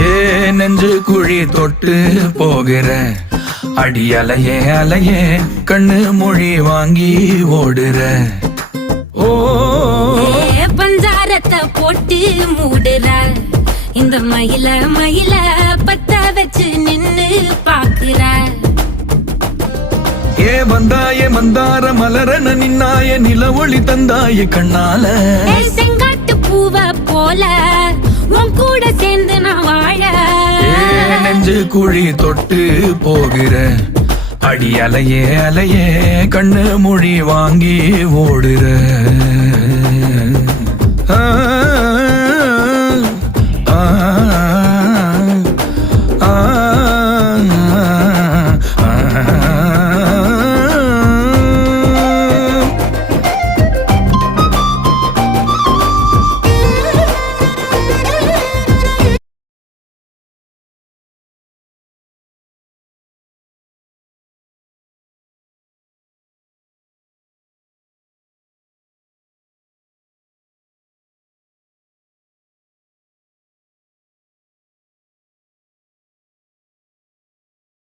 ஏ நெஞ்சு குழி தொட்டு போகிற அடி அலையே அலையே கண்ணு மொழி வாங்கி ஓடுற. ஓ பஞ்சாரத்தை போட்டு மூடுற இந்த மயில மயில பத்த வச்சு நின்னு பாக்குற. ஏ வந்தாய மந்தார மலரன நின்னாய நில ஒளி தந்தாய கண்ணால. செங்காட்டு பூவ போல உன் கூட சேர்ந்து நான் வாழ. நெஞ்சு குழி தொட்டு போகிற அடி அலையே அலையே கண்ணு மொழி வாங்கி ஓடுற. ஆ ஆ